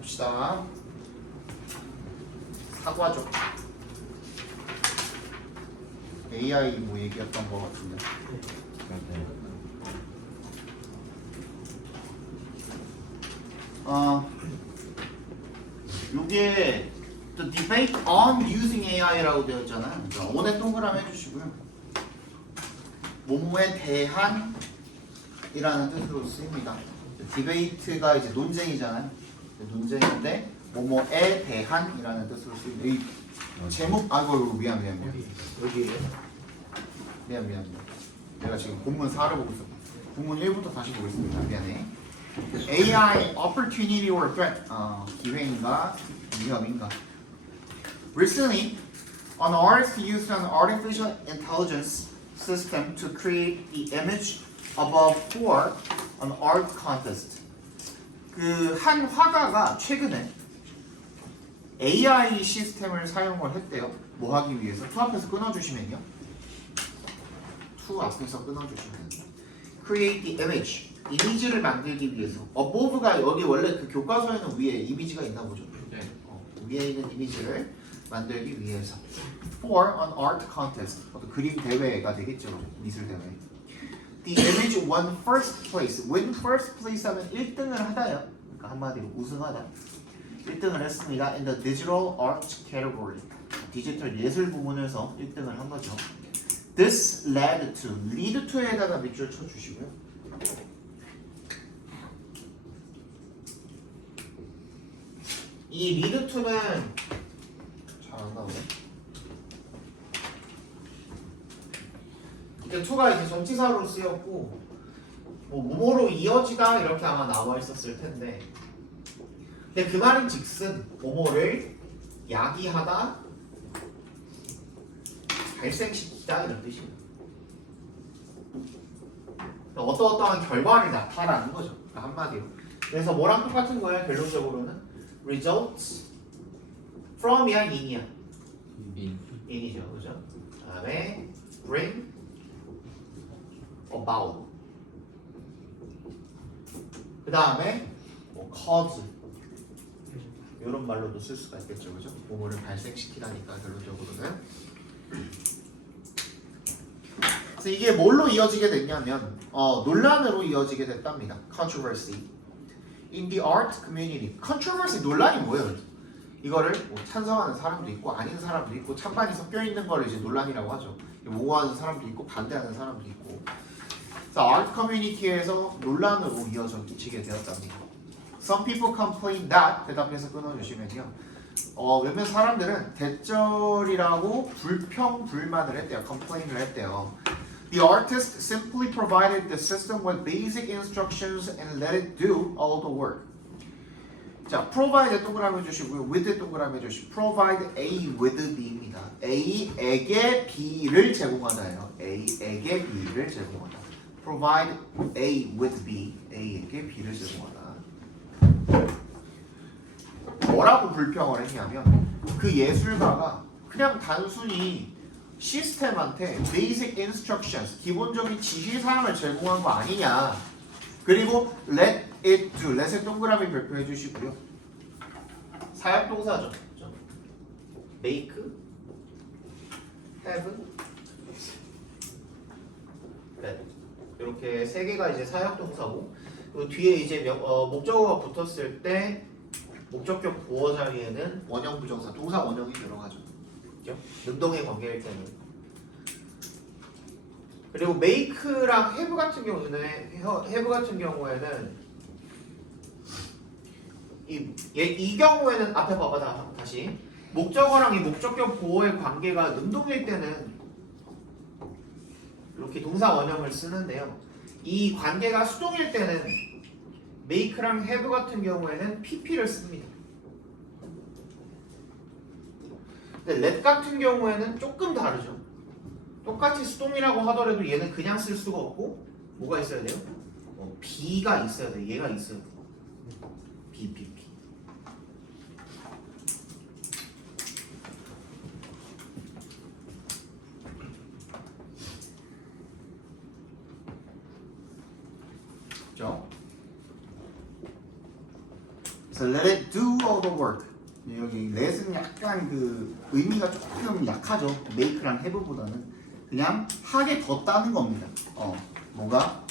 봅시다. 사과죠. AI 뭐 얘기했던 거 같은데. 요게 the debate on using AI라고 되어 있잖아요. 그러니까 on에 동그라미 해주시고요. 뭐뭐에 대한 이라는 뜻으로 쓰입니다. 디베이트가 이제 논쟁이잖아요. 논쟁인데 뭐뭐에 대한이라는 뜻으로 쓰입니다. 이 제목 아이고 미안. 여기에요? 미안. 내가 지금 본문 4를 보고 있어. 본문 1부터 다시 보겠습니다. 미안해. AI opportunity or threat. 기회인가 위험인가. Recently, an artist used an artificial intelligence system to create the image above for an art contest. 그 한 화가가 최근에 AI 시스템을 사용을 했대요. 뭐 하기 위해서? 투 앞에서 끊어주시면요. 투 앞에서 끊어주시면 create the image. 이미지를 만들기 위해서. above가 여기 원래 그 교과서에는 위에 이미지가 있나 보죠. 네. 위에 있는 이미지를 만들기 위해서. for an art contest. 어떤 그림 대회가 되겠죠. 미술 대회. The image won first place. win first place 하면 1등을 하다요. 그러니까 한마디로 우승하다. 1등을 했습니다. in the digital art category. 디지털 예술 부문에서 1등을 한 거죠. This led to. lead to에다가 밑줄 쳐주시고요. 이 lead to는 잘 안 나오네. 이제 to가 이제 전치사로 쓰였고 뭐 뭐뭐로 이어지다 이렇게 아마 나와 있었을 텐데 근데 그 말은 즉슨 뭐뭐를 야기하다 발생시키다 이런 뜻입니다. 어떠어떠한 결과를 나타나는 거죠. 그러니까 한마디로. 그래서 뭐랑 똑같은 거예요? 결론적으로는 results from이야 in이야? in이죠. 그죠? 그 다음에 bring about 그 다음에 뭐 cause 이런 말로도 쓸 수가 있겠죠. 그죠? 뭐뭐를 발생시키다니까 결론적으로는 그래서 이게 뭘로 이어지게 됐냐면 논란으로 이어지게 됐답니다. controversy in the art community. controversy 논란이 뭐예요? 이거를 뭐 찬성하는 사람도 있고 아닌 사람도 있고 찬반이 섞여 있는 걸 이제 논란이라고 하죠. 옹호하는 사람도 있고 반대하는 사람도 있고. 그래서 art community에서 논란으로 이어지게 되었답니다. Some people complain that 대답해서 끊어주시면요. 몇몇 사람들은 대절이라고 불평불만을 했대요. complain을 했대요. The artist simply provided the system with basic instructions and let it do all the work. 자, provide 동그라미 해주시고요. with 동그라미 해주시고 provide A with B입니다. A에게 B를 제공하다예요. A에게 B를 제공하다. provide A with B. A에게 B를 제공하다. 뭐라고 불평을 했냐면 그 예술가가 그냥 단순히 시스템한테 basic instructions, 기본적인 지시사항을 제공한 거 아니냐. 그리고 let it do, let의 동그라미 발표해 주시고요. 사역동사죠. make, have, let 이렇게 세 개가 이제 사역동사고 그 뒤에 이제 목적어가 붙었을 때 목적격 보어 자리에는 원형 부정사, 동사 원형이 들어가죠. 그죠? 능동의 관계일 때는. 그리고 make랑 have 같은 경우에는 이 경우에는 앞에 봐봐 다시 목적어랑 이 목적격 보어의 관계가 능동일 때는 이렇게 동사 원형을 쓰는데요. 이 관계가 수동일 때는 make랑 have 같은 경우에는 pp를 씁니다. 근데 let 같은 경우에는 조금 다르죠. 똑같이 수동이라고 하더라도 얘는 그냥 쓸 수가 없고 뭐가 있어야 돼요? B가 있어야 돼요. 얘가 있어야 돼요. B. 그죠? So let it do all the work. 여기 let은 약간 그 의미가 조금 약하죠. make랑 have보다는 그냥 하게 뒀다는 겁니다. 뭐가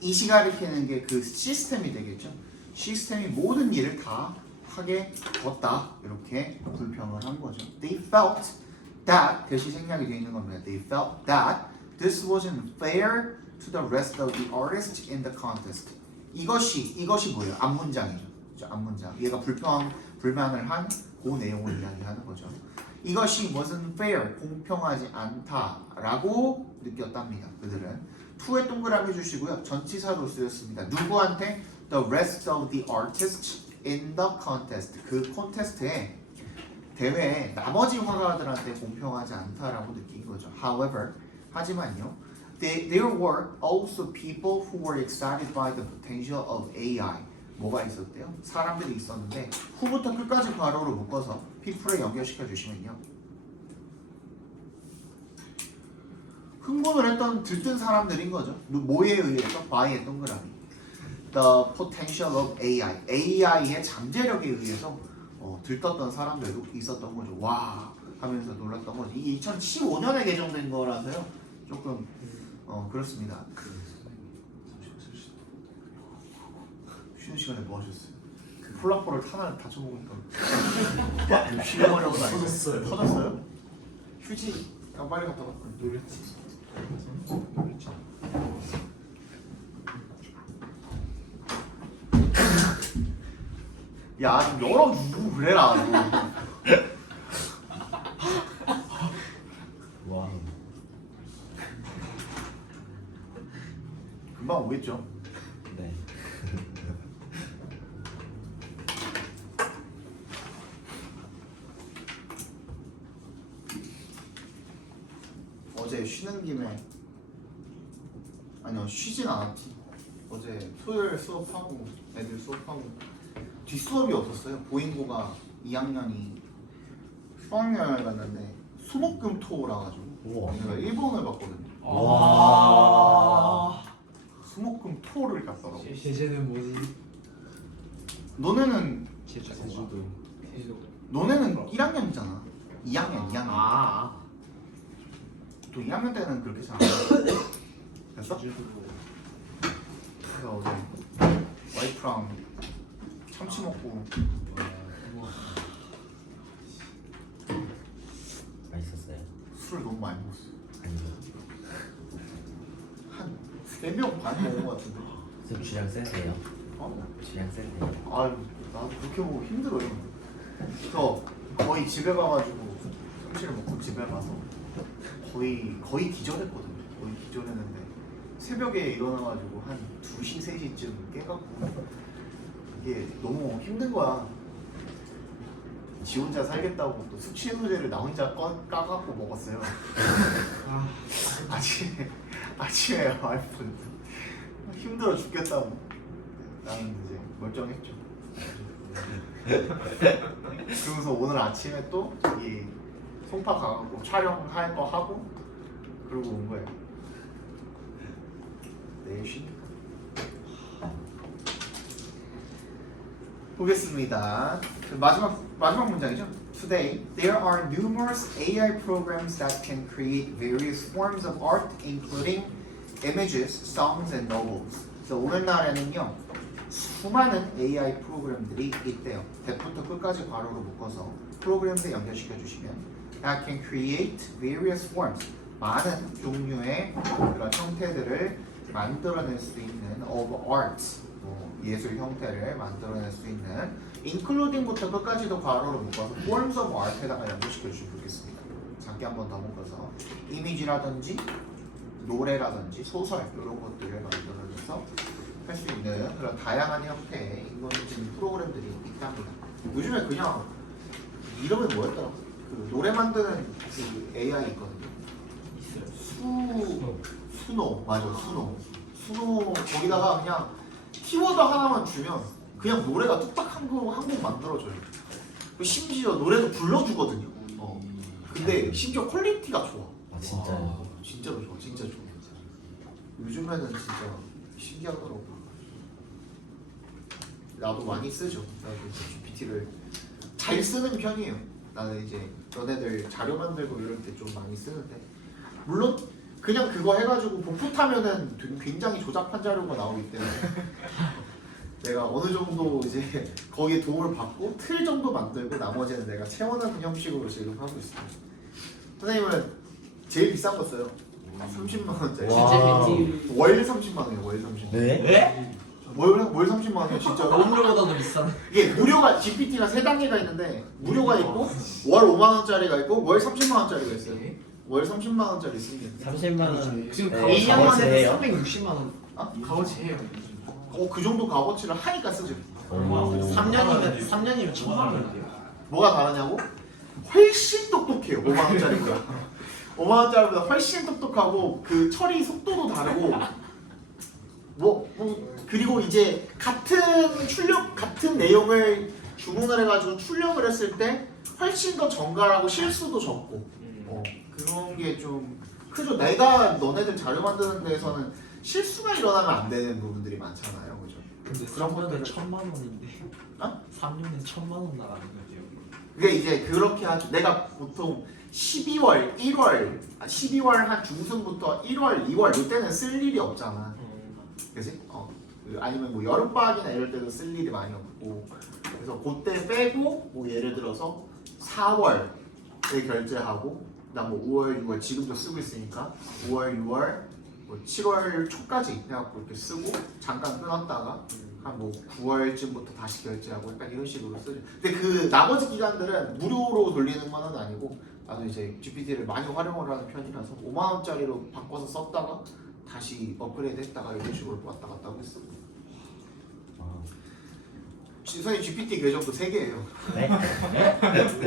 이시 가리키는 게 그 시스템이 되겠죠. 시스템이 모든 일을 다 하게 뒀다 이렇게 불평을 한 거죠. They felt that 대시 생략이 되어 있는 겁니다. They felt that this wasn't fair to the rest of the artists in the contest. 이것이 뭐예요? 앞문장이죠. 그렇죠? 앞문장. 얘가 불만을 한 그 내용을 이야기하는 거죠. 이것이 wasn't fair, 공평하지 않다라고 느꼈답니다. 그들은 to에 동그라미 주시고요. 전치사로 쓰였습니다. 누구한테? The rest of the artists in the contest. 그 콘테스트에 대회에 나머지 화가들한테 공평하지 않다라고 느낀 거죠. However, 하지만요. There were also people who were excited by the potential of AI. 뭐가 있었대요? 사람들이 있었는데 후부터 끝까지 괄호로 묶어서 people에 연결시켜 주시면요. 흥분을 했던 들뜬 사람들인 거죠. 뭐에 의해서? by의 동그라미. The potential of AI. AI의 잠재력에 의해서 들떴던 사람들도 있었던 거죠. 와 하면서 놀랐던 거죠. 이게 2015년에 개정된 거라서요. 조금 그렇습니다. 쉬는 시간에 뭐 하셨어요? 폴라포를 하나 다쳐먹으니까 쉬려고 터졌어요. 터졌어요? 휴지 빨리 갔다 와. 노렸지. 야 좀 열어주고 그래라 너. 와. 금방 오겠죠. 네. 어제 쉬는 김에 아니요 쉬진 않았지. 어제 토요일 수업하고 애들 수업하고 뒷수업이 없었어요. 보인고가 2학년이 수학여행을 갔는데 수목금토라 가지고 우와. 내가 일본을 봤거든요. 와. 수목금토를 갔더라고. 제재는 뭐지? 너네는 제주도. 너네는 1학년이잖아. 2학년. 아. 또 2학년 때는 그렇게 잘 안 됐어? 그래서 어제 와이프랑 참치 먹고 맛있었어요? 술을 너무 많이 먹었어. 아니요. 한 3병 반 먹은 것 같은데. 좀 주량 세세요? 어? 주량 세세요? 아유, 나도 그렇게 먹으면 힘들어요. 저 거의 집에 가가지고 참치를 먹고 집에 가서 거의 기절했거든요. 거의 기절했는데 새벽에 일어나가지고 한 2시, 3시쯤 깨갖고 이게 너무 힘든 거야. 지 혼자 살겠다고 또 숙취해소제를 나 혼자 까갖고 먹었어요. 아침에 와이프는 힘들어 죽겠다고. 나는 이제 멀쩡했죠. 그러면서 오늘 아침에 또 이 송파 가갖고 촬영할 거 하고 그러고 온 거예요. 내일 쉬니까. 보겠습니다. 마지막 문장이죠. Today, there are numerous AI programs that can create various forms of art, including images, songs, and novels. 그래서 오늘날에는요, 수많은 AI 프로그램들이 있대요. 대부터 끝까지 괄호로 묶어서 프로그램에 연결시켜 주시면 that can create various forms. 많은 종류의 그런 형태들을 만들어낼 수 있는 of art. 예술 형태를 만들어낼 수 있는 including부터 끝까지도 괄호로 묶어서 forms of art에다가 연결시켜 주시면 좋겠습니다. 작게 한 번 더 묶어서 이미지라든지 노래라든지 소설 이런 것들을 만들어내서 할 수 있는 그런 다양한 형태의 인공지능 프로그램들이 있답니다. 요즘에 그냥 이름이 뭐였더라? 그 노래 만드는 그 AI 있거든요. 수노 맞아 수노 거기다가 그냥 키워드 하나만 주면 그냥 노래가 뚝딱 한 곡 만들어줘요. 심지어 노래도 불러주거든요. 근데 심지어 퀄리티가 좋아. 아 진짜요? 진짜로 좋아. 진짜 좋아. 요즘에는 진짜 신기하더라고. 나도 많이 쓰죠. 나도 GPT를 잘 쓰는 편이에요. 나는 이제 너네들 자료 만들고 이럴 때 좀 많이 쓰는데 물론 그냥 그거 해가지고 복붙하면은 굉장히 조잡한 자료가 나오기 때문에 내가 어느 정도 이제 거기에 도움을 받고 틀 정도 만들고 나머지는 내가 채워넣는 형식으로 지금 하고 있습니다. 선생님은 제일 비싼 거 써요. 30만 원짜리. 와. GPT 월 30만 원이에요. 월 30만 원. 네? 네? 월 30만 원이에요. 진짜. 오늘보다도 비싼. 이게 무료가 GPT가 세 단계가 있는데 무료가 있고 월 5만 원짜리가 있고 월 30만 원짜리가 있어요. 월 30만 원짜리 쓰면 30만 원. 지금 네, 값어치 값어치예요? 360만 원. 아? 값어치예요. 그 정도 값어치를 하니까 쓰죠. 오. 3년이면 1000만 원이에요. 뭐가 다르냐고? 훨씬 똑똑해요. 5만 원짜리보다. 5만 원짜리보다 훨씬 똑똑하고 그 처리 속도도 다르고 그리고 이제 같은 내용을 주문을 해가지고 출력을 했을 때 훨씬 더 정갈하고 실수도 적고 그런 게 좀 크죠. 내가 너네들 자료 만드는 데에서는 실수가 일어나면 안 되는 부분들이 많잖아요, 그죠? 근데 그런 3년에 것들을- 1000만 원인데. 어? 3년에 1000만 원 나가는 거죠. 그게 이제 그렇게 하죠. 내가 보통 12월, 1월, 12월 한 중순부터 1월, 2월 이때는 쓸 일이 없잖아. 그지? 아니면 뭐 여름방학이나 이럴 때도 쓸 일이 많이 없고 그래서 그때 빼고 뭐 예를 들어서 4월에 결제하고 그다음 뭐 5월, 6월 지금도 쓰고 있으니까 5월, 6월, 뭐 7월 초까지 해갖고 이렇게 쓰고 잠깐 끊었다가 한 뭐 9월쯤부터 다시 결제하고 약간 이런 식으로 쓰죠. 근데 그 나머지 기간들은 무료로 돌리는 건 아니고 나도 이제 GPT를 많이 활용을 하는 편이라서 5만 원짜리로 바꿔서 썼다가 다시 업그레이드 했다가 이런 식으로 왔다 갔다 하고 있어. 선생님 GPT 계정도 3개예요. 네?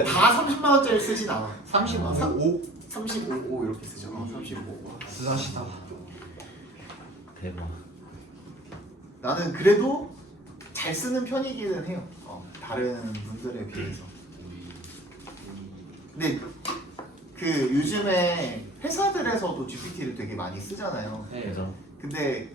다 30만 원짜리 쓰진 않아. 35 이렇게 쓰죠. 35. 쓰다시다. 대박. 나는 그래도 잘 쓰는 편이기는 해요. 다른 분들에 비해서. 근데 그 요즘에 회사들에서도 GPT를 되게 많이 쓰잖아요. 그래서 근데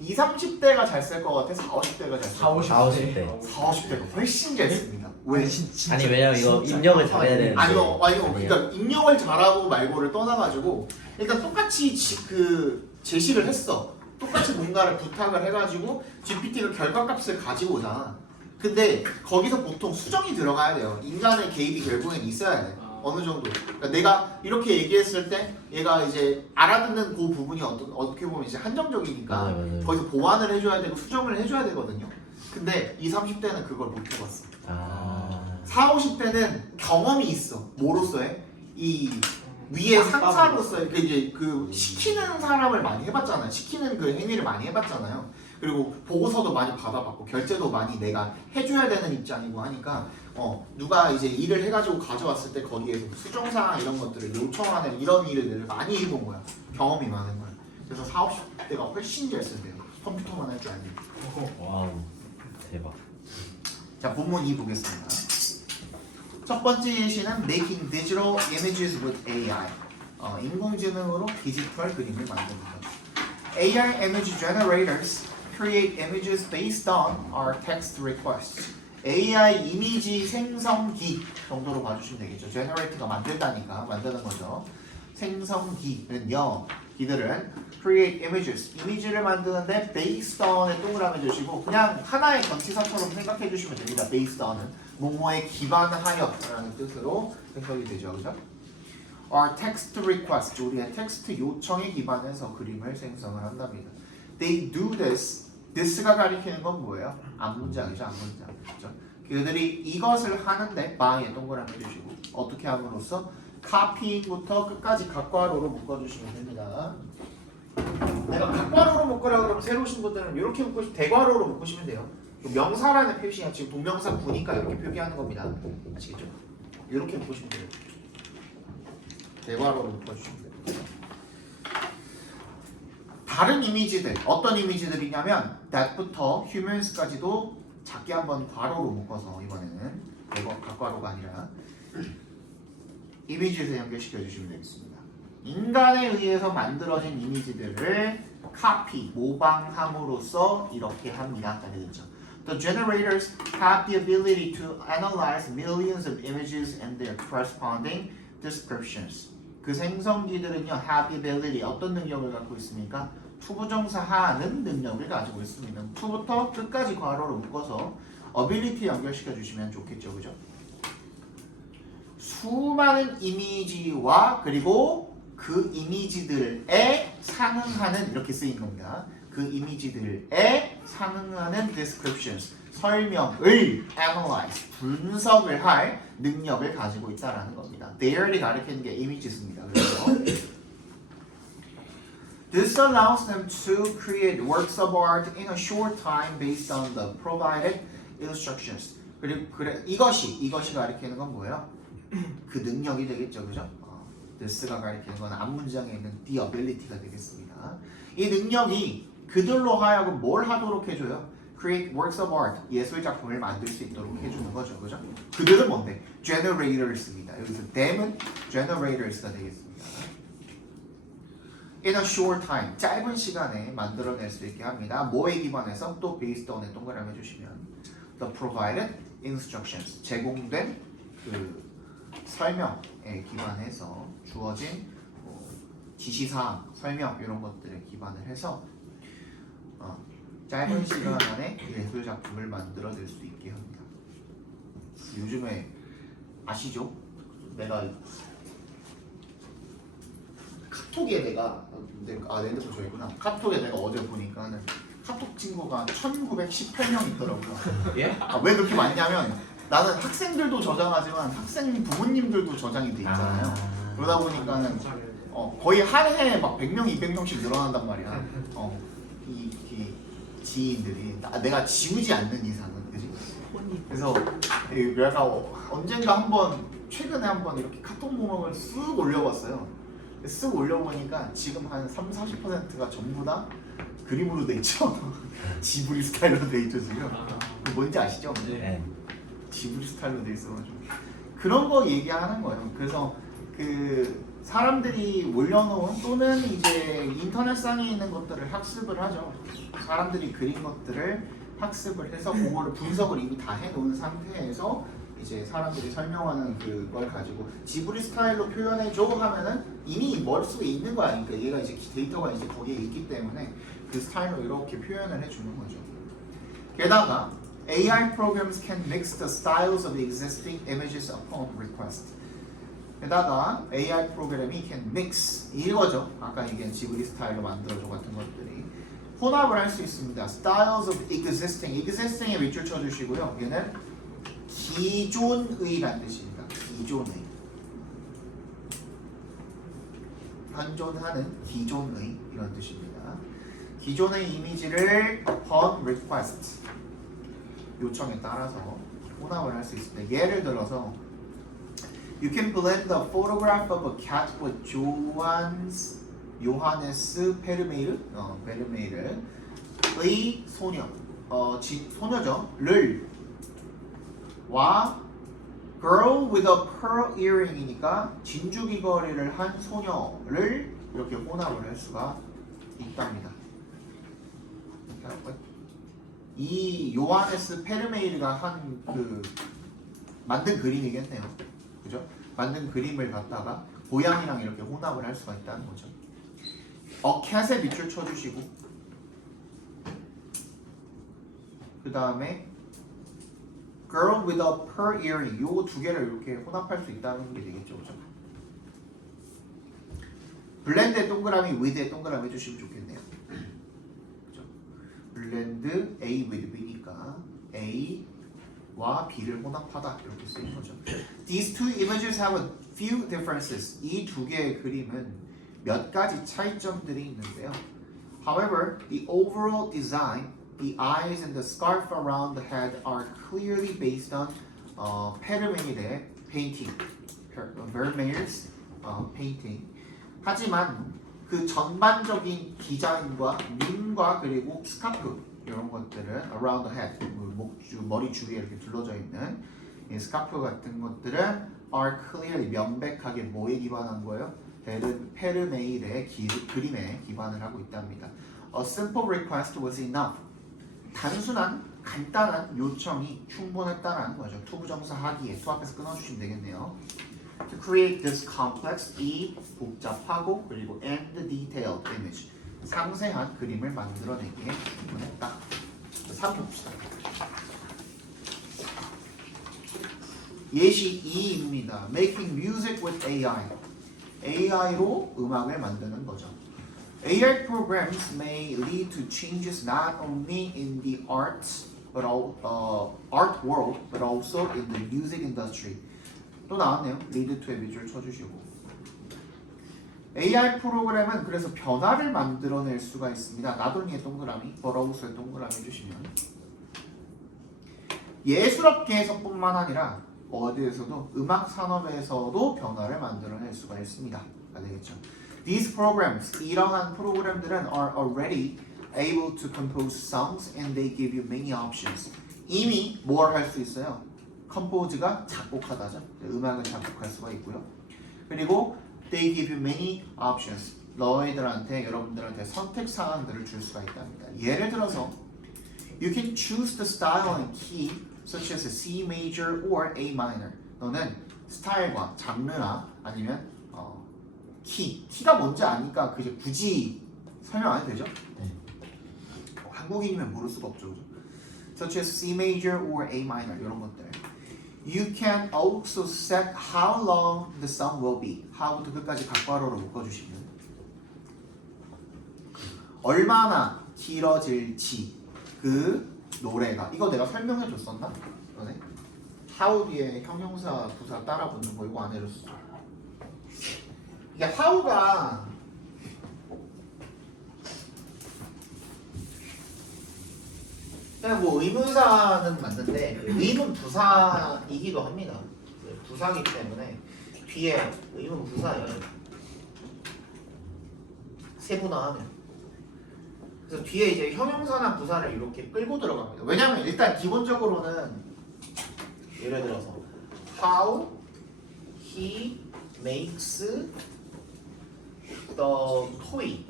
20, 30대가 잘 쓸 것 같아? 40, 50대가 잘 쓸 4, 것 50. 같아? 40대. 40, 50대가 훨씬 잘 씁니다. 왜? 아니 왜냐면 이거 입력을 잘해야 되는데. 아니요, 그러니까 입력을 잘하고 말고를 떠나가지고 일단 똑같이 그 제시를 했어. 똑같이 뭔가를 부탁을 해가지고 GPT가 결과값을 가지고 오잖아. 근데 거기서 보통 수정이 들어가야 돼요. 인간의 개입이 결국엔 있어야 돼. 어느 정도. 그러니까 내가 이렇게 얘기했을 때 얘가 이제 알아듣는 그 부분이 어떻게 보면 이제 한정적이니까 맞아요. 거기서 보완을 해줘야 되고 수정을 해줘야 되거든요. 근데 20, 30대는 그걸 못 해봤어. 아. 40, 50대는 경험이 있어. 뭐로서의? 이 위에 상사로서의 이제 그 시키는 사람을 많이 해봤잖아요. 시키는 그 행위를 많이 해봤잖아요. 그리고 보고서도 많이 받아봤고 결제도 많이 내가 해줘야 되는 입장이고 하니까 누가 이제 일을 해가지고 가져왔을 때 거기에서 수정사항 이런 것들을 요청하는 이런 일들을 많이 해본 거야. 경험이 많은 거야. 그래서 40, 50대가 훨씬 잘 쓴대요. 컴퓨터만 할 줄 아니고. 와우. 대박. 자, 본문 2 보겠습니다. 첫 번째 예시는 Making Digital Images with AI. 인공지능으로 디지털 그림을 만듭니다. AI image generators create images based on our text requests. AI 이미지 생성기 정도로 봐주시면 되겠죠. generate가 만들다니까 만드는 거죠. 생성기는요. 기들은 create images 이미지를 만드는데 based on에 동그라미 주시고 그냥 하나의 전치사처럼 생각해 주시면 됩니다. based on은 뭐뭐에 기반하여라는 뜻으로 생각이 되죠. 그죠? Our text request 우리의 텍스트 요청에 기반해서 그림을 생성을 한답니다. They do this. this가 가리키는 건 뭐예요? 앞문장이죠. 앞문장. 그렇죠? 그들이 이것을 하는데 by에 동그라미 주시고 어떻게 함으로써 copying부터 끝까지 각괄호로 묶어주시면 됩니다. 내가 각괄호로 묶으라고 그러면 새로 오신 분들은 이렇게 대괄호로 묶으시면 돼요. 명사라는 표시가 지금 동명사 구니까 이렇게 표기하는 겁니다. 아시겠죠? 이렇게 묶으시면 돼요. 대괄호로 묶어주시면 돼요. 다른 이미지들, 어떤 이미지들이냐면 that부터 humans까지도 작게 한번 괄호로 묶어서 이번에는 각괄호가 아니라 이미지에서 연결시켜 주시면 되겠습니다. 인간에 의해서 만들어진 이미지들을 카피, 모방함으로써 이렇게 합니다. 되겠죠. The generators have the ability to analyze millions of images and their corresponding descriptions. 그 생성기들은요, have the ability, 어떤 능력을 갖고 있습니까? 투부정사 하는 능력을 가지고 있습니다. to부터 끝까지 괄호로 묶어서 ability 연결시켜 주시면 좋겠죠, 그죠? 수많은 이미지와 그리고 그 이미지들에 상응하는 이렇게 쓰인 겁니다. 그 이미지들에 상응하는 descriptions, 설명을 analyze, 분석을 할 능력을 가지고 있다라는 겁니다. there를 가리키는 게 이미지입니다. 그래서 This allows them to create works of art in a short time based on the provided instructions. 그리고 이것이 가리키는 건 뭐예요? 그 능력이 되겠죠, 그죠? this가 가리키는 건 앞문장에 있는 the ability가 되겠습니다. 이 능력이 그들로 하여금 뭘 하도록 해줘요? Create works of art, 예술 작품을 만들 수 있도록 해주는 거죠, 그죠? 그들은 뭔데? Generators입니다. 여기서 them은 generators가 되겠습니다. In a short time, 짧은 시간에 만들어낼 수 있게 합니다. 뭐에 기반해서? 또 based on에 동그라미 해주시면 the provided instructions, 제공된 그 설명에 기반해서 주어진 지시사항, 설명 이런 것들에 기반을 해서 짧은 시간 안에 예술 작품을 만들어낼 수 있게 합니다. 요즘에 아시죠? 내가 카톡에 내 핸드폰 저있구나. 카톡에 내가 어제 보니까는 카톡 친구가 1918명 있더라고요. 예? 왜 그렇게 많냐면 나는 학생들도 저장하지만 학생 부모님들도 저장이 돼 있잖아요. 그러다 보니까는 거의 한 해에 막 100명, 200명씩 늘어난단 말이야. 이 지인들이 내가 지우지 않는 이상은, 그지? 그래서 내가 언젠가 한번 최근에 한번 이렇게 카톡 목록을 쓱 올려봤어요. 쓱 올려보니까 지금 한 30-40%가 전부 다 그림으로 돼 있죠. 지브리 스타일로 돼 있죠 지금. 뭔지 아시죠? 네. 지브리 스타일로 돼 있어가지고 그런 거 얘기하는 거예요. 그래서 그 사람들이 올려놓은 또는 이제 인터넷상에 있는 것들을 학습을 하죠. 사람들이 그린 것들을 학습을 해서 그거를 분석을 이미 다 해놓은 상태에서 이제 사람들이 설명하는 그걸 가지고 지브리 스타일로 표현해줘 하면은 이미 머릿속에 있는 거 아닙니까? 얘가 이제 데이터가 이제 거기에 있기 때문에 그 스타일로 이렇게 표현을 해주는 거죠. 게다가 AI programs can mix the styles of existing images upon request. 게다가 AI 프로그램이 can mix 이거죠. 아까 얘기한 지브리 스타일로 만들어줘 같은 것들이 혼합을 할 수 있습니다. Styles of existing에 밑줄 쳐주시고요. 얘는 기존의란 뜻입니다. 기존의 현존하는 기존의 이런 뜻입니다. 기존의 이미지를 upon request 요청에 따라서 혼합을 할 수 있습니다. 예를 들어서 You can blend the photograph of a cat with 요하네스 베르메이르의 소녀, 소녀죠. 와 girl with a pearl earring이니까 진주 귀걸이를 한 소녀를 이렇게 혼합을 할 수가 있답니다. 이렇게 할까요? 이 요하네스 페르메이르가 한 그 만든 그림이겠네요. 그죠? 만든 그림을 갖다가 고양이랑 이렇게 혼합을 할 수가 있다는 거죠. 캣에 밑줄 쳐주시고 그 다음에 girl with a pearl earring 요 두 개를 이렇게 혼합할 수 있다는 게 되겠죠, 그죠? 블렌드의 동그라미, with의 동그라미 해주시면 좋겠네요. 그죠? 블렌드 A with B니까 A와 B를 혼합하다 이렇게 쓰는 거죠. These two images have a few differences. 이 두 개의 그림은 몇 가지 차이점들이 있는데요. However, the overall design, the eyes and the scarf around the head are clearly based on Vermeer's painting. Vermeer's painting. 하지만 그 전반적인 디자인과 눈과 그리고 스카프 이런 것들은 around the head, 머리 주위에 이렇게 둘러져 있는 이 스카프 같은 것들은 are clearly 명백하게 뭐에 기반한 거예요? 페르메일의 그림에 기반을 하고 있답니다. A simple request was enough. 단순한 간단한 요청이 충분했다라는 거죠. to 부정사 하기에 to 앞에서 끊어주시면 되겠네요. To create this complex, 이 복잡하고 그리고 and detailed image, 상세한 그림을 만들어내기에 충분했다. 3 봅시다. 예시 2입니다. Making music with AI. AI로 음악을 만드는 거죠. AI programs may lead to changes not only in the arts, art world, but also in the music industry. 또 나왔네요. lead to에 밑줄 쳐주시고. AI 프로그램은 그래서 변화를 만들어낼 수가 있습니다. not only의 동그라미, but also의 동그라미 해주시면. 예술업계에서뿐만 아니라 어디에서도 음악 산업에서도 변화를 만들어낼 수가 있습니다. 아시겠죠? These programs, 이러한 프로그램들은 are already able to compose songs and they give you many options. 이미 뭘 할 수 있어요? compose가 작곡하다죠. 음악을 작곡할 수가 있고요. 그리고 they give you many options. 너희들한테 여러분들한테 선택 사항들을 줄 수가 있답니다. 예를 들어서 you can choose the style and key such as a C major or A minor. 너는 스타일과 장르나 아니면 키가 뭔지 아니까 그저 굳이 설명 안 해도 되죠? 네. 한국인이면 모를 수가 없죠, 그죠? Such as C major or A minor 이런 것들. You can also set how long the song will be. how부터 끝까지 각괄호로 묶어주시면 얼마나 길어질지 그 노래가 이거 내가 설명해 줬었나? 전에 how 뒤에 형용사 부사 따라 붙는 거 이거 안 해줬어. 이게 how가 그냥 뭐 의문사는 맞는데 의문 부사이기도 합니다. 부사기 때문에 뒤에 의문 부사예요. 세분화하면. 그래서 뒤에 이제 형용사나 부사를 이렇게 끌고 들어갑니다. 왜냐면 일단 기본적으로는 예를 들어서 how he makes the toy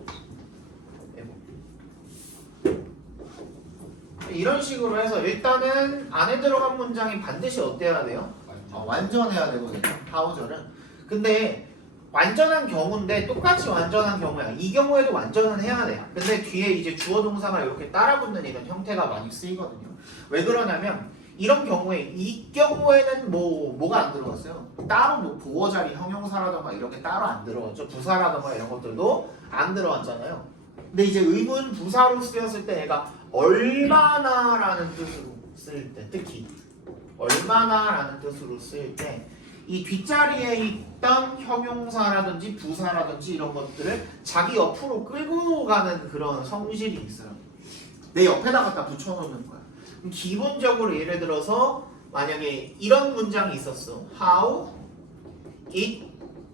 이런 식으로 해서 일단은 안에 들어간 문장이 반드시 어때야 돼요? 완전해야 되거든요. how절은. 근데 완전한 경우인데 똑같이 완전한 경우야. 이 경우에도 완전은 해야 돼. 근데 뒤에 이제 주어 동사가 이렇게 따라붙는 이런 형태가 많이 쓰이거든요. 왜 그러냐면 이런 경우에 이 경우에는 뭐가 안 들어갔어요? 따로 뭐 보어 자리 형용사라던가 이런 게 따로 안 들어갔죠. 부사라던가 이런 것들도 안 들어갔잖아요. 근데 이제 의문 부사로 쓰였을 때 얘가 얼마나라는 뜻으로 쓰일 때 특히 얼마나라는 뜻으로 쓰일 때 이 뒷자리에 있던 형용사라든지 부사라든지 이런 것들을 자기 옆으로 끌고 가는 그런 성질이 있어요. 내 옆에다 갖다 붙여놓는 거야. 그럼 기본적으로 예를 들어서 만약에 이런 문장이 있었어. How it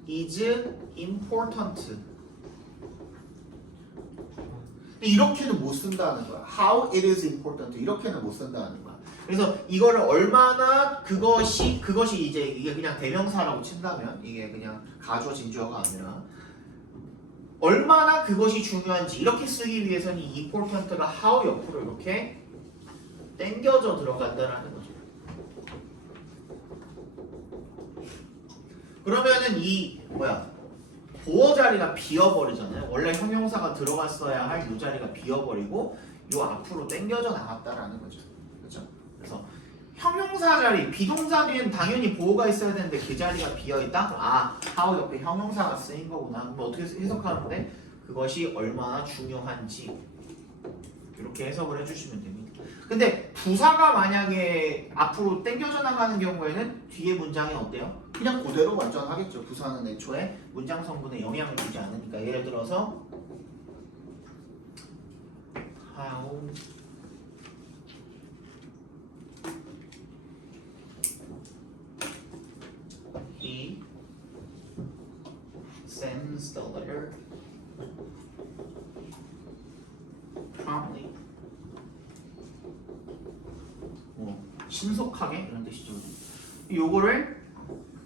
is important. 이렇게는 못 쓴다는 거야. How it is important. 이렇게는 못 쓴다는 거야. 그래서 이거를 얼마나 그것이 이제 이게 그냥 대명사라고 친다면 이게 그냥 가주어진 주어가 아니라 얼마나 그것이 중요한지 이렇게 쓰기 위해서는 이 important가 how 옆으로 이렇게 당겨져 들어간다라는 거죠. 그러면은 이 보어 자리가 비어버리잖아요. 원래 형용사가 들어갔어야 할 이 자리가 비어버리고 요 앞으로 당겨져 나갔다라는 거죠. 그렇죠? 그래서 형용사 자리, 비동사 뒤에는 당연히 보어가 있어야 되는데 그 자리가 비어있다? 아, how 옆에 형용사가 쓰인 거구나. 그럼 어떻게 해석하는데 그것이 얼마나 중요한지 이렇게 해석을 해주시면 됩니다. 근데 부사가 만약에 앞으로 당겨져 나가는 경우에는 뒤에 문장이 어때요? 그냥 그대로 완전하겠죠. 부사는 애초에 문장 성분에 영향을 주지 않으니까. 예를 들어서 how he sends the letter promptly. 신속하게 이런 뜻이죠. 요거를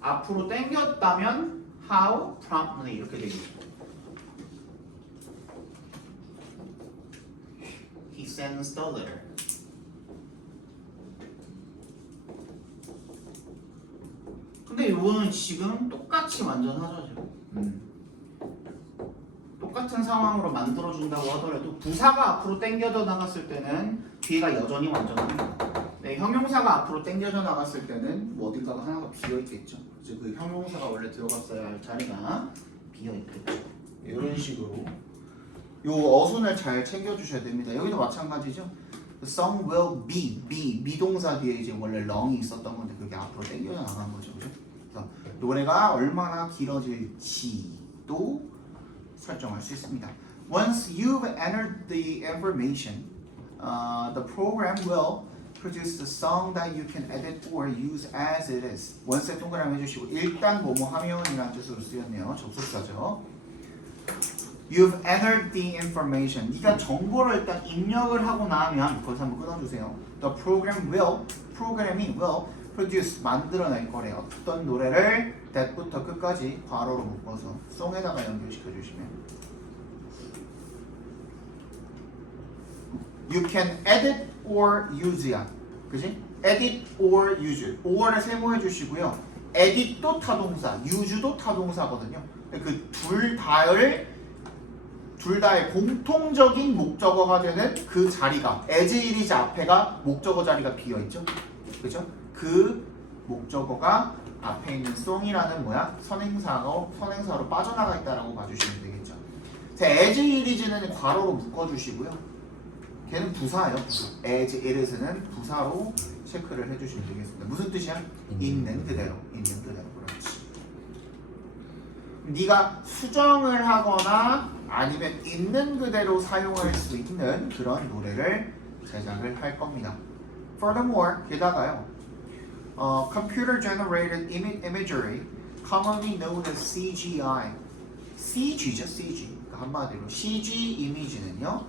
앞으로 당겼다면 how promptly 이렇게 되겠죠. He sends the letter. 근데 요거는 지금 똑같이 완전 하죠 지금. 똑같은 상황으로 만들어준다고 하더라도 부사가 앞으로 당겨져 나갔을 때는 뒤가 여전히 완전합니다. 네, 형용사가 앞으로 당겨져 나갔을 때는 뭐 어딜까가 하나가 비어있겠죠. 그래서 그 형용사가 원래 들어갔어야 할 자리가 비어있겠죠. 이런 식으로 요 어순을 잘 챙겨주셔야 됩니다. 여기도 마찬가지죠. The song will be 미동사 뒤에 이제 원래 렁이 있었던 건데 그게 앞으로 당겨져 나간 거죠. 그죠? 그래서 노래가 얼마나 길어질지도 설정할 수 있습니다. Once you've entered the information, the program will produce the song that you can edit or use as it is. once에 동그라미 해주시고 일단 뭐뭐 하면이라는 뜻으로 쓰였네요. 접속사죠. You've entered the information. 네가 정보를 일단 입력을 하고 나면 거기서 한번 끊어주세요. The program will, 프로그램이 will produce, 만들어낼 거래요. 어떤 노래를 that부터 끝까지 괄호로 묶어서 송에다가 연결시켜 주시면 You can edit or use야. 그지? edit or use. or를 세모해 주시고요. edit도 타동사, use도 타동사거든요. 그 둘 다의 공통적인 목적어가 되는 그 자리가 as it is 앞에가 목적어 자리가 비어있죠. 그죠? 그 목적어가 앞에 있는 song이라는 뭐야? 선행사로 빠져나가 있다라고 봐주시면 되겠죠. 자, as it is는 괄호로 묶어주시고요. 걔는 부사예요. 부사. as it is는 부사로 체크를 해주시면 되겠습니다. 무슨 뜻이야? 있는 그대로. 있는 그대로. 그렇지. 네가 수정을 하거나 아니면 있는 그대로 사용할 수 있는 그런 노래를 제작을 할 겁니다. Furthermore, 게다가요. Computer Generated Imagery, commonly known as CGI. CG죠, CG. 그러니까 한마디로 CG 이미지는요,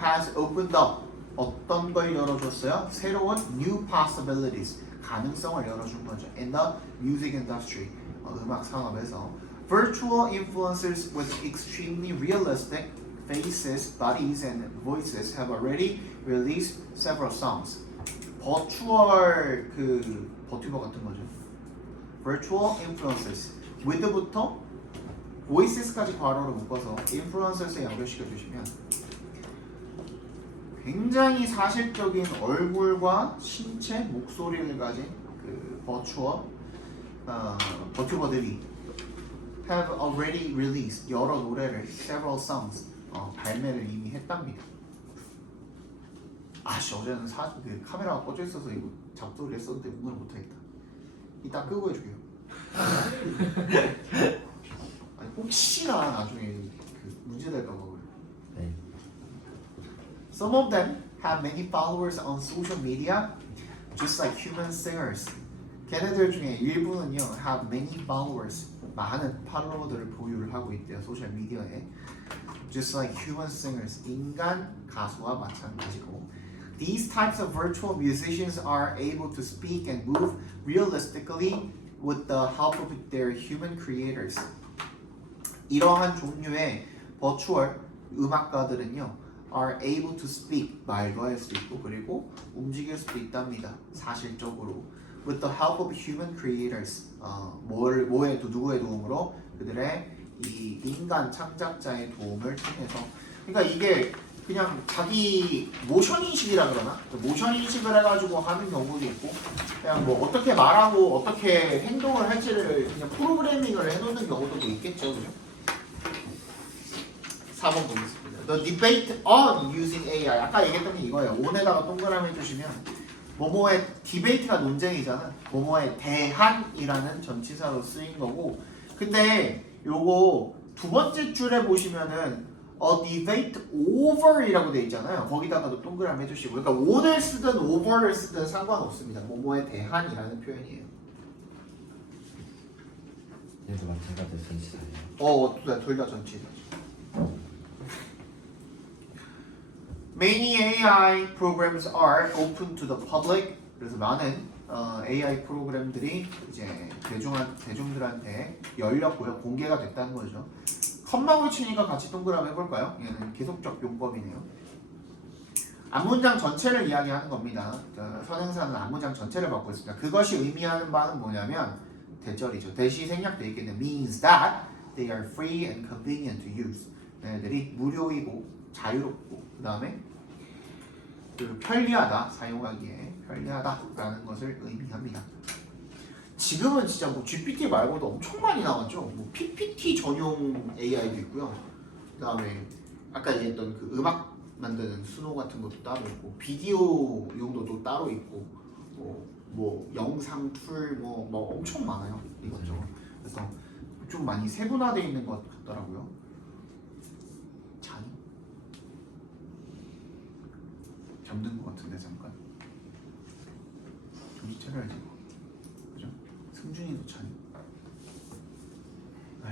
has opened up. 어떤 걸 열어줬어요? 새로운 new possibilities. 가능성을 열어준 거죠. In the music industry. 음악 산업에서. Virtual influencers with extremely realistic faces, bodies, and voices have already released several songs. 버추얼 그 버튜버 같은 거죠. Virtual influencers. with부터 voices까지 괄호로 묶어서 influencers에 연결시켜 주시면 굉장히 사실적인 얼굴과 신체, 목소리를 가진 그 버튜버들이 have already released 여러 노래를 several songs 발매를 이미 했답니다. 아씨 어제는 그 카메라가 꺼져 있어서 이거 잡소리 했었는데 오늘 못하겠다. 이따 끄고 해줄게요. 아니 혹시나 나중에 그 문제 될까봐 그래. 네. Some of them have many followers on social media, just like human singers. 걔네들 중에 일부는요 have many followers, 많은 팔로워들을 보유를 하고 있대요 소셜 미디어에. Just like human singers, 인간 가수와 마찬가지고. These types of virtual musicians are able to speak and move realistically with the help of their human creators. 이러한 종류의 버추얼 음악가들은요 are able to speak, 말도 할 수 있고 그리고 움직일 수도 있답니다. 사실적으로. With the help of human creators. 누구의 도움으로? 그들의 이 인간 창작자의 도움을 통해서. 그러니까 이게 그냥 자기 모션 인식이라 그러나? 모션 인식을 해가지고 하는 경우도 있고 그냥 뭐 어떻게 말하고 어떻게 행동을 할지를 그냥 프로그래밍을 해놓는 경우도 있겠죠. 그죠? 4번 보겠습니다. The debate on using AI. 아까 얘기했던 게 이거예요. on에다가 동그라미 해주시면 뭐뭐의 디베이트가 논쟁이잖아. 뭐뭐에 대한이라는 전치사로 쓰인 거고. 근데 요거 두 번째 줄에 보시면은 a debate over이라고 돼 있잖아요. 거기다가도 동그라미 해주시고. 그러니까 on을 쓰든 over를 쓰든 상관없습니다. 뭐뭐에 대한이라는 표현이에요. 얘도 마찬가지로 전치사예요. 둘 다 전치사. Many AI programs are open to the public. 그래서 많은 AI 프로그램들이 이제 대중들한테 열렸고요. 공개가 됐다는 거죠. 컴마를 치니까 같이 동그라미 해볼까요? 얘는 계속적 용법이네요. 앞문장 전체를 이야기하는 겁니다. 선행사는 앞문장 전체를 받고 있습니다. 그것이 의미하는 바는 뭐냐면 대절이죠. 대시 생략되어 있기 때문에 means that they are free and convenient to use. 얘네들이 무료이고 자유롭고 그 다음에 그 편리하다, 사용하기에 편리하다라는 것을 의미합니다. 지금은 진짜 뭐 GPT 말고도 엄청 많이 나왔죠. 뭐 PPT 전용 AI도 있고요. 그 다음에 아까 얘기했던 그 음악 만드는 수노 같은 것도 따로 있고 비디오 용도도 따로 있고 뭐 영상 툴 뭐 엄청 많아요 이것저것. 그래서 좀 많이 세분화되어 있는 것 같더라고요. 잠든 것 같은데 잠깐. 정신 차려야지. 그죠? 승준이도 자니. 네.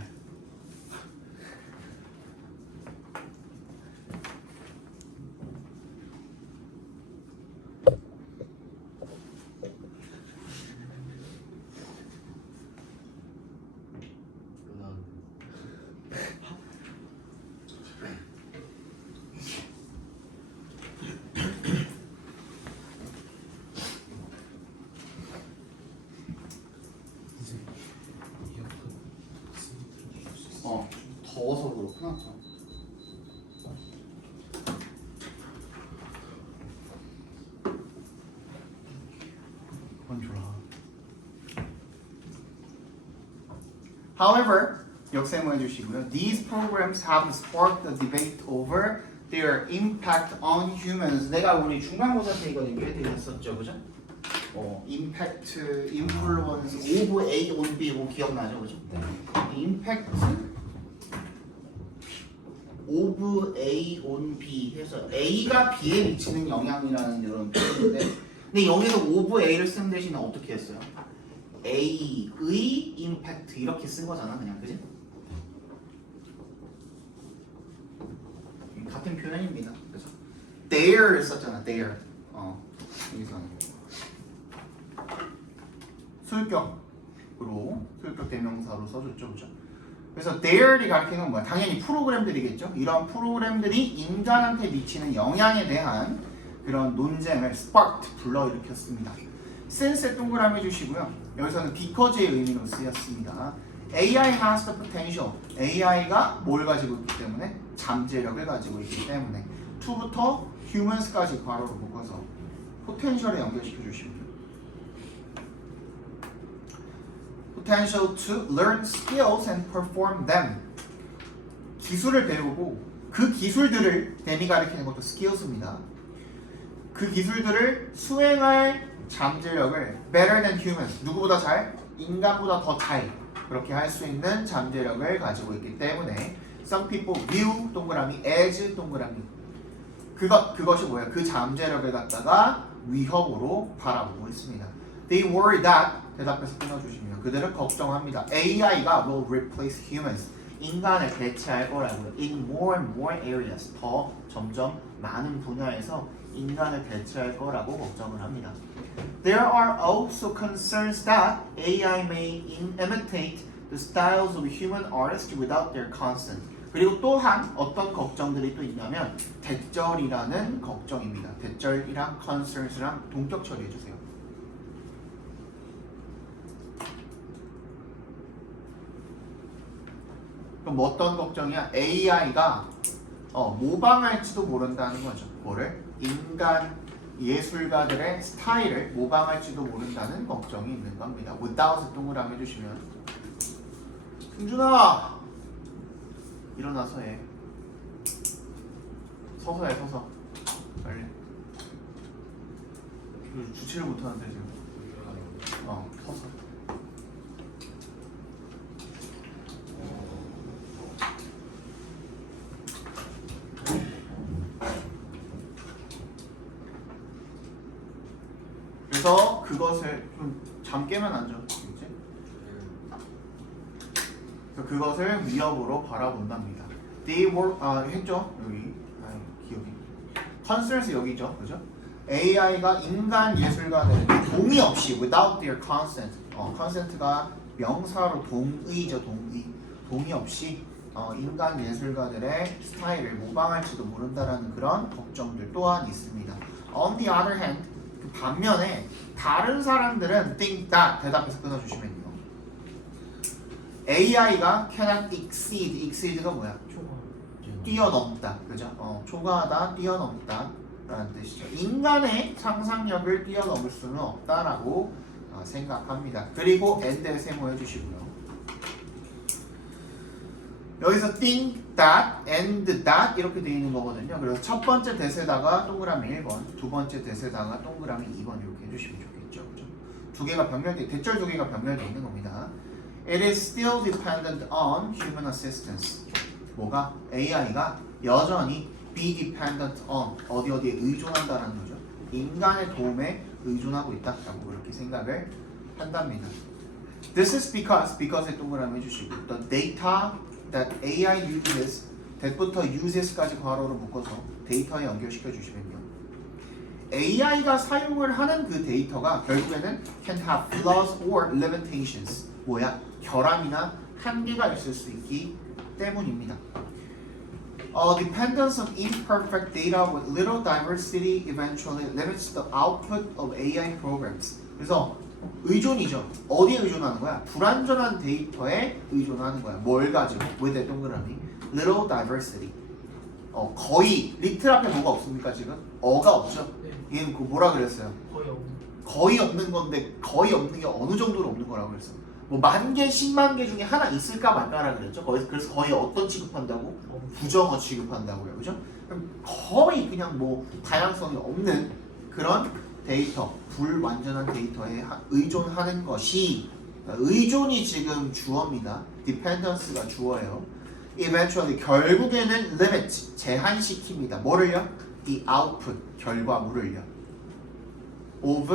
더워서 그렇구나. 그건 좋아. However, 역세모 해주시고요. These programs have sparked a debate over their impact on humans. 내가 우리 중간고사 때 이거 얘기했었죠, 그죠? impact, influence, of A on B 뭐 기억나죠, 그죠? 네. impact of A on B 해서 A가 B에 미치는 영향이라는 이런 표현인데, 근데 여기서 of A를 쓴 대신에 어떻게 했어요? A의 impact 이렇게 쓴 거잖아, 그냥, 그지? 같은 표현입니다. 그래서 their 썼잖아, their. 여기서는 소유격 대명사로 써줬죠, 그죠? 그래서 their이 가리키는 건 뭐야? 당연히 프로그램들이겠죠. 이런 프로그램들이 인간한테 미치는 영향에 대한 그런 논쟁을 sparked 불러일으켰습니다. since에 동그라미 해주시고요. 여기서는 because의 의미로 쓰였습니다. AI has the potential. AI가 뭘 가지고 있기 때문에? 잠재력을 가지고 있기 때문에. to부터 humans까지 괄호로 묶어서 potential에 연결시켜 주시면 돼요. potential to learn skills and perform them. 기술을 배우고 그 기술들을 댐이 가리키는 것도 skills입니다. 그 기술들을 수행할 잠재력을 better than humans. 누구보다 잘? 인간보다 더 잘. 그렇게 할 수 있는 잠재력을 가지고 있기 때문에 some people view 동그라미 as 동그라미. 그것이 뭐예요? 그 잠재력을 갖다가 위협으로 바라보고 있습니다. They worry that 대답해서 끊어주시면 그들은 걱정합니다. AI가 will replace humans. 인간을 대체할 거라고요. In more and more areas. 더 점점 많은 분야에서 인간을 대체할 거라고 걱정을 합니다. There are also concerns that AI may imitate the styles of human artists without their consent. 그리고 또한 어떤 걱정들이 또 있냐면 대절이라는 걱정입니다. 대절이랑 concerns랑 동격 처리해주세요. 그럼 어떤 걱정이야? AI가 모방할지도 모른다는 거죠. 뭐를? 인간 예술가들의 스타일을 모방할지도 모른다는 걱정이 있는 겁니다. without 동그라미 해주시면 승준아! 일어나서 해. 서서 해, 서서. 빨리. 주치를 못하는데 지금. 서서. 그래서 그것을 좀 잠 깨면 안 좋지. 그래서 그것을 위협으로 바라본답니다. They were 했죠 여기. 기억이. concerns 여기죠, 그죠? AI가 인간 예술가들에게 동의 없이 without their consent. consent가 명사로 동의죠, 동의 없이 인간 예술가들의 스타일을 모방할지도 모른다라는 그런 걱정들 또한 있습니다. On the other hand, 그 반면에 다른 사람들은 think that 대답해서 끊어주시면요. AI가 cannot exceed가 뭐야? 초과. 뛰어넘다, 그죠? 초과하다, 뛰어넘다 라는 뜻이죠. 인간의 상상력을 뛰어넘을 수는 없다라고 생각합니다. 그리고 and에 세모해 주시고요. 여기서 think that, and that 이렇게 되어 있는 거거든요. 그래서 첫 번째 대세다가 동그라미 1번, 두 번째 대세다가 동그라미 2번 이렇게 해주시면 좋겠죠. 그죠? 두 개가 병렬돼, 대절 두 개가 병렬돼 있는 겁니다. It is still dependent on human assistance. 뭐가? AI가 여전히 be dependent on 어디에 의존한다라는 거죠. 인간의 도움에 의존하고 있다라고 그렇게 생각을 한답니다. This is because에 동그라미 해주시고 the data that AI uses that부터 uses까지 괄호로 묶어서 데이터에 연결시켜 주시면요. AI가 사용을 하는 그 데이터가 결국에는 can have flaws or limitations. 뭐야? 결함이나 한계가 있을 수 있기 때문입니다. Dependence on imperfect data with little diversity eventually limits the output of AI programs. 그래서 의존이죠. 어디에 의존하는 거야? 불완전한 데이터에 의존하는 거야. 뭘 가지고? with 동그라미 little diversity. 거의 리틀 앞에 뭐가 없습니까 지금? 어가 없죠. 네. 얘는 그 뭐라 그랬어요? 거의 없는. 거의 없는 건데 거의 없는 게 어느 정도로 없는 거라고 그랬어? 뭐 10,000개, 100,000개 중에 하나 있을까 말까라 그랬죠. 그래서 거의 어떤 취급한다고? 부정어 취급한다고요, 그죠? 그럼 거의 그냥 뭐 다양성이 없는 그런 데이터, 불완전한 데이터에 의존하는 것이 의존이 지금 주어입니다. dependence가 주어예요. eventually 결국에는 limit 제한시킵니다. 뭐를요? the output 결과물을요. of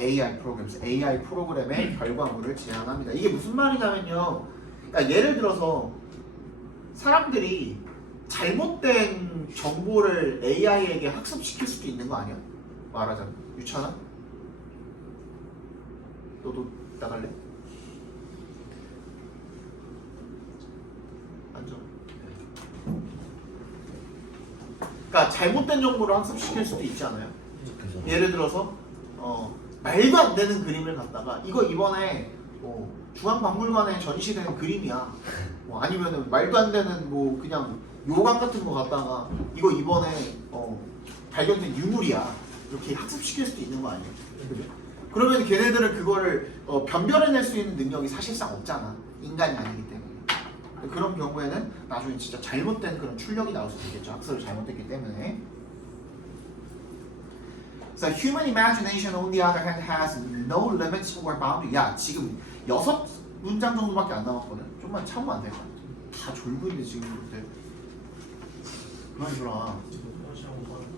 AI programs, AI 프로그램의 결과물을 제한합니다. 이게 무슨 말이냐면요. 그러니까 예를 들어서 사람들이 잘못된 정보를 AI에게 학습시킬 수도 있는 거 아니야? 말하자면 유찬아? 너도 나갈래? 앉아. 그러니까 잘못된 정보를 학습시킬 수도 있지 않아요? 그죠. 예를 들어서 말도 안 되는 그림을 갖다가 이거 이번에 중앙박물관에 전시되는 그림이야. 아니면은 말도 안 되는 뭐 그냥 요강 같은 거 갖다가 이거 이번에 발견된 유물이야. 이렇게 학습시킬 수도 있는 거 아니에요? 그러면 걔네들은 그거를 변별해낼 수 있는 능력이 사실상 없잖아. 인간이 아니기 때문에. 그런 경우에는 나중에 진짜 잘못된 그런 출력이 나올 수도 있겠죠. 학습을 잘못했기 때문에. So human imagination on the other hand has no limits or boundary. 야 지금 6문장 정도밖에 안 남았거든. 좀만 참으면 안 될까? 다 졸고 있는데 지금 그때. 그만 줘라.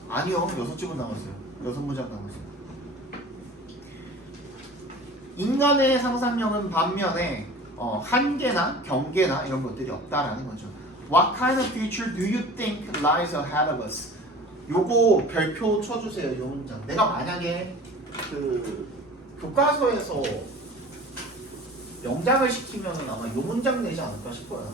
아니요 6줄은 남았어요. 6문장 남았어요. 인간의 상상력은 반면에 한계나 경계나 이런 것들이 없다라는 거죠. What kind of future do you think lies ahead of us? 요거 별표 쳐주세요. 요 문장. 내가 만약에 그 교과서에서 영작을 시키면은 아마 요 문장 내지 않을까 싶어요.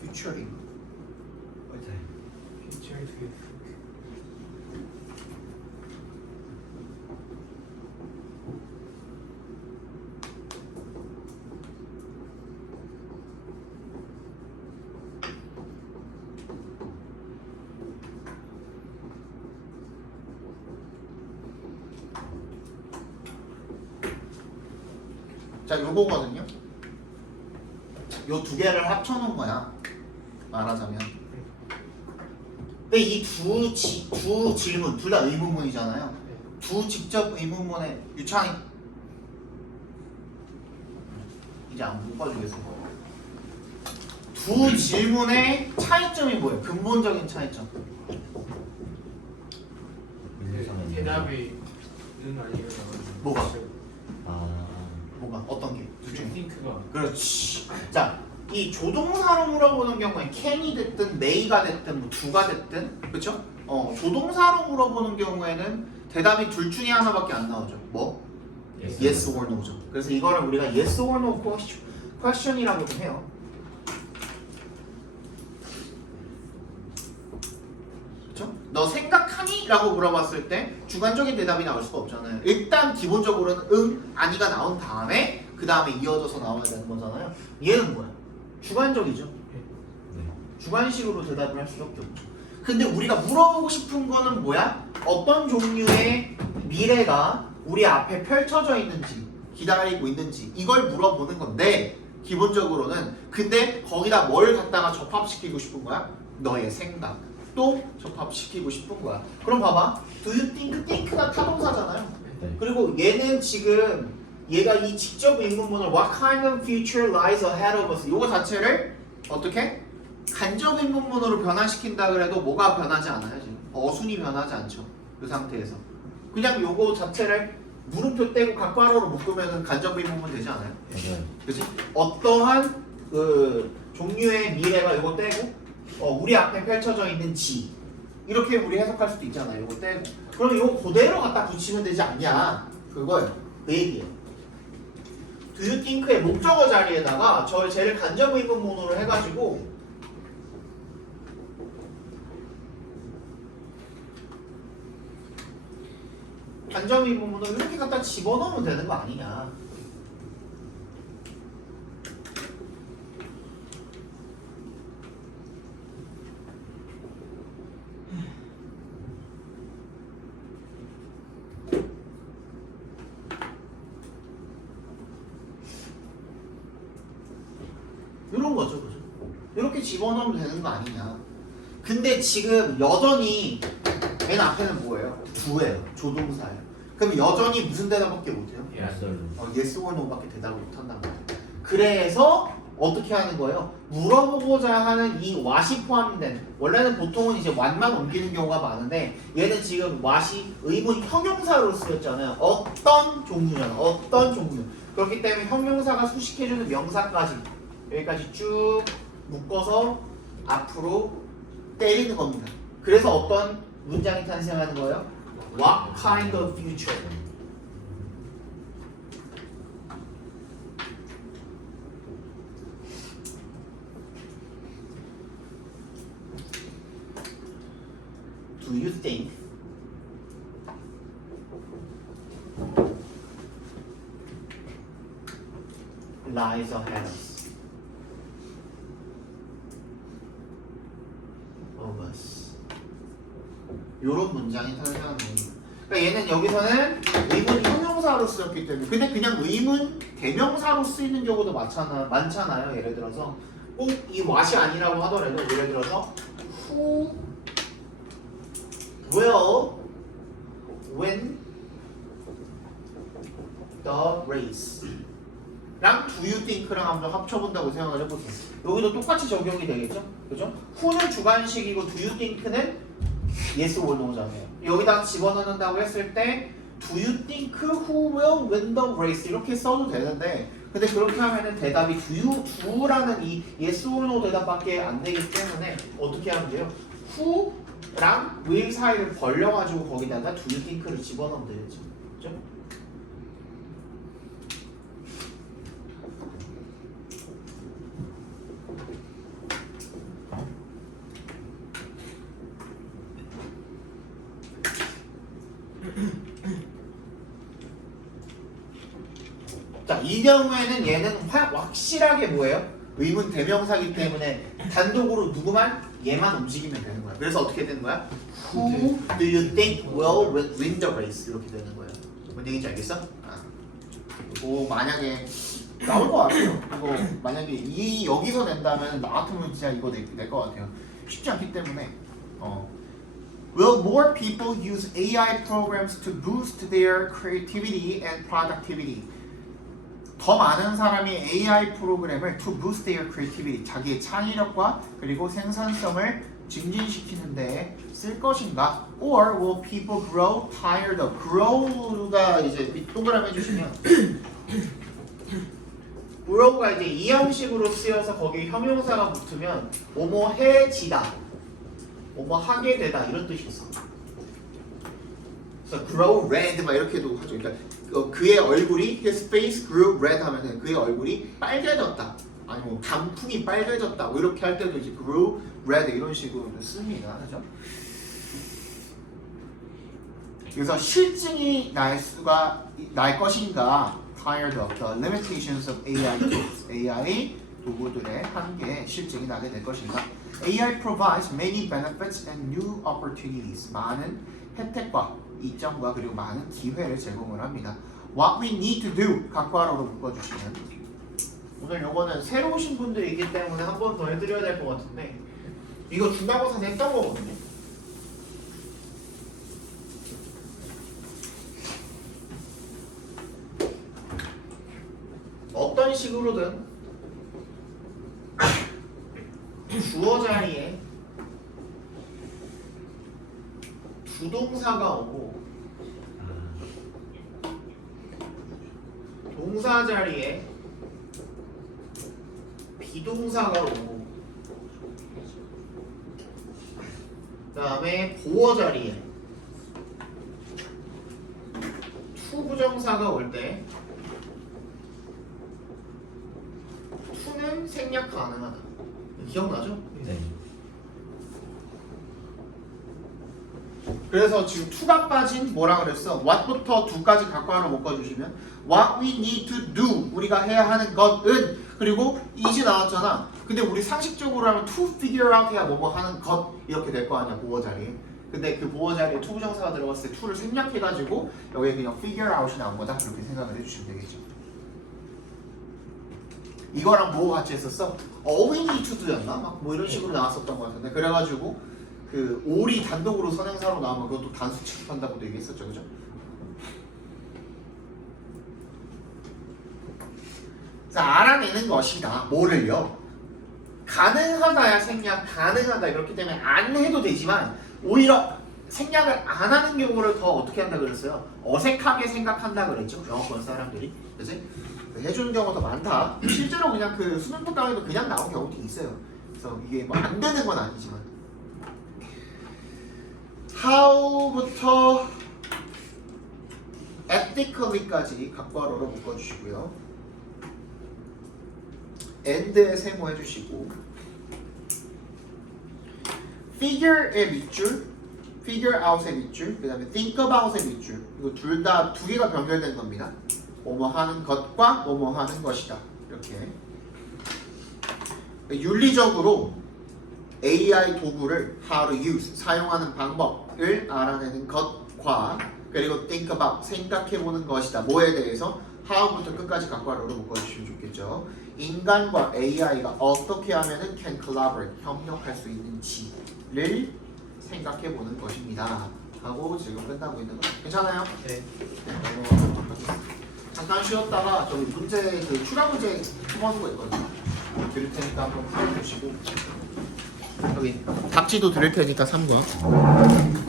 Futuring. 자, 요거거든요. 요 두 개를 합쳐놓은 거야. 말하자면. 근데 이 두 질문, 둘 다 의문문이잖아요. 두 직접 의문문에 유창이 이제 안 묶어주겠어. 두 질문의 차이점이 뭐예요? 근본적인 차이점. 대답이 는 아니면 뭐가? 뭐가? 어떤 게? 둘 중에. 띵크가 그렇지. 자, 이 조동사로 물어보는 경우에 can이 됐든 may가 됐든 뭐 두가 됐든 그렇죠? 조동사로 물어보는 경우에는 대답이 둘 중에 하나밖에 안 나오죠. 뭐? yes or no죠. 그래서 이거를 우리가 yes or no question이라고도 해요. 너 생각하니? 라고 물어봤을 때 주관적인 대답이 나올 수가 없잖아요. 일단 기본적으로는 응, 아니가 나온 다음에 그 다음에 이어져서 나와야 되는 거잖아요. 얘는 뭐야? 주관적이죠. 네. 주관식으로 대답을 할 수밖에 없죠. 근데 우리가 물어보고 싶은 거는 뭐야? 어떤 종류의 미래가 우리 앞에 펼쳐져 있는지 기다리고 있는지 이걸 물어보는 건데 기본적으로는 근데 거기다 뭘 갖다가 접합시키고 싶은 거야? 너의 생각 또 접합시키고 싶은 거야. 그럼 봐봐. Do you think? think가 타동사잖아요. 네. 그리고 얘는 지금 얘가 이 직접 의문문을 What kind of future lies ahead of us 이거 자체를 어떻게? 간접 의문문으로 변화시킨다 그래도 뭐가 변하지 않아요 지금? 어순이 변하지 않죠. 그 상태에서 그냥 요거 자체를 물음표 떼고 각괄호로 묶으면 간접 의문문 되지 않아요? 맞아요. 그치? 어떠한 그 종류의 미래가 이거 떼고 우리 앞에 펼쳐져 있는 지 이렇게 우리 해석할 수도 있잖아요. 이거 떼고 그럼 이거 그대로 갖다 붙이면 되지 않냐 그거예요. 그 얘기예요. Do you think의 목적어 자리에다가 쟤를 간접 의문문으로 해가지고 간접 의문문을 이렇게 갖다 집어넣으면 되는 거 아니냐. 이런 거죠, 그죠? 이렇게 집어넣으면 되는 거 아니냐. 근데 지금 여전히 맨 앞에는 뭐예요? do예요. 조동사예요. 그럼 여전히 무슨 대답밖에 못해요? yes or no밖에 대답을 못한단 말이에요. 그래서 어떻게 하는 거예요? 물어보고자 하는 이 what이 포함된 원래는 보통은 이제 what만 옮기는 경우가 많은데 얘는 지금 what이 의문 형용사로 쓰였잖아요. 어떤 종류잖아. 어떤 종류. 그렇기 때문에 형용사가 수식해주는 명사까지 여기까지 쭉 묶어서 앞으로 때리는 겁니다. 그래서 어떤 문장이 탄생하는 거예요? What kind of future? Do you think lies ahead of us? 요런 문장이 탄생하는 겁니다. 그러니까 얘는 여기서는 의문 형용사로 쓰였기 때문에 근데 그냥 의문 대명사로 쓰이는 경우도 많잖아요. 예를 들어서 꼭 이 what이 아니라고 하더라도 예를 들어서 Who will win the race? 랑 do you think랑 한번 합쳐본다고 생각을 해보세요. 여기도 똑같이 적용이 되겠죠? 그죠? who는 주관식이고 do you think는 yes or no잖아요. 여기다 집어넣는다고 했을 때 do you think who will win the race? 이렇게 써도 되는데 근데 그렇게 하면은 대답이 do라는 이 yes or no 대답밖에 안 되기 때문에 어떻게 하면 돼요? who랑 will 사이를 벌려가지고 거기다가 do you think를 집어넣으면 되겠죠. 그죠? 자, 이 경우에는 얘는 확실하게 뭐예요? 의문 대명사기 때문에 단독으로 누구만? 얘만 움직이면 되는 거야. 그래서 어떻게 되는 거야? Who do you think will win the race? 이렇게 되는 거예요. 뭔 얘기인지 알겠어? 오, 만약에 나올 것 같아요. 이거 만약에 여기서 낸다면 나 같으면 진짜 이거 낼 것 같아요. 쉽지 않기 때문에 Will more people use AI programs to boost their creativity and productivity? 더 많은 사람이 AI 프로그램을 to boost their creativity, 자기의 창의력과 그리고 생산성을 증진시키는 데 쓸 것인가? Or will people grow tired of? grow가 이제 동그라미 해주시면 grow가 이제 이 형식으로 쓰여서 거기에 형용사가 붙으면 뭐뭐해지다, 뭐뭐하게 되다 이런 뜻이 있어. 그래서 grow red 막 이렇게도 하죠. 그러니까 그의 얼굴이 his face grew red 하면은 그의 얼굴이 빨개졌다. 아니 뭐 단풍이 빨개졌다. 뭐 이렇게 할 때도 이제 grew red 이런 식으로 씁니다. 그죠? 여기서 실증이 날 것인가 tired of the limitations of AI tools. AI 도구들의 한계에 실증이 나게 될 것인가. AI provides many benefits and new opportunities. 많은 혜택과 이점과 그리고 많은 기회를 제공을 합니다. What we need to do. 각과로로 묶어주시면 오늘 요거는 새로 오신 분들이기 때문에 한 번 더 해드려야 될 것 같은데 이거 중간고사에서 했던 거거든요. 어떤 식으로든 주어 자리에 주동사가 오고 동사 자리에 비동사가 오고 그 다음에 보어 자리에 투부정사가 올 때 투는 생략 가능하다. 기억나죠? 네. 그래서 지금 투가 빠진 뭐라 그랬어? what부터 do까지 각과로 묶어주시면 what we need to do 우리가 해야 하는 것은 그리고 is 나왔잖아. 근데 우리 상식적으로 하면 to figure out 해야 뭐뭐 하는 것 이렇게 될 거 아니야 보어 자리에. 근데 그 보어 자리에 투부정사가 들어갔을 때 to를 생략해가지고 여기에 그냥 figure out이 나온 거다 그렇게 생각을 해주시면 되겠죠. 이거랑 뭐 같이 했었어? all we need to do였나? 막 뭐 이런 식으로 나왔었던 거 같은데 그래가지고 그 all이 단독으로 선행사로 나오면 그것도 단수 취급한다고도 얘기했었죠, 그죠? 자, 알아내는 것이다. 뭐를요? 가능하다야 생략, 가능하다 이렇기 때문에 안 해도 되지만 오히려 생략을 안 하는 경우를 더 어떻게 한다 그랬어요? 어색하게 생각한다 그랬죠, 영어권 사람들이, 그지? 해주는 경우가 더 많다. 실제로 그냥 그 수능 특강에도 그냥 나온 경우도 있어요. 그래서 이게 뭐 안 되는 건 아니지만. how부터 ethically까지 각괄호로 묶어주시고요. and에 세모해주시고 figure의 밑줄, figure out의 밑줄, 그 다음에 think about의 밑줄 이거 둘 다 두 개가 병렬된 겁니다. 뭐뭐 하는 것과 뭐뭐 하는 것이다. 이렇게 윤리적으로 AI 도구를 how to use 사용하는 방법을 알아내는 것과 그리고 think about 생각해보는 것이다. 뭐에 대해서 how부터 끝까지 각괄호로 묶어주시면 좋겠죠. 인간과 AI가 어떻게 하면은 can collaborate 협력할 수 있는지를 생각해보는 것입니다. 하고 지금 끝나고 있는 거 괜찮아요? 네. 넘어가도록 하겠습니다. 잠깐 쉬었다가 저기 문제 그 추가 문제 풀어놓은 거 있거든요. 드릴 테니까 한번 풀어주시고 여기 답지도 드릴 테니까 3과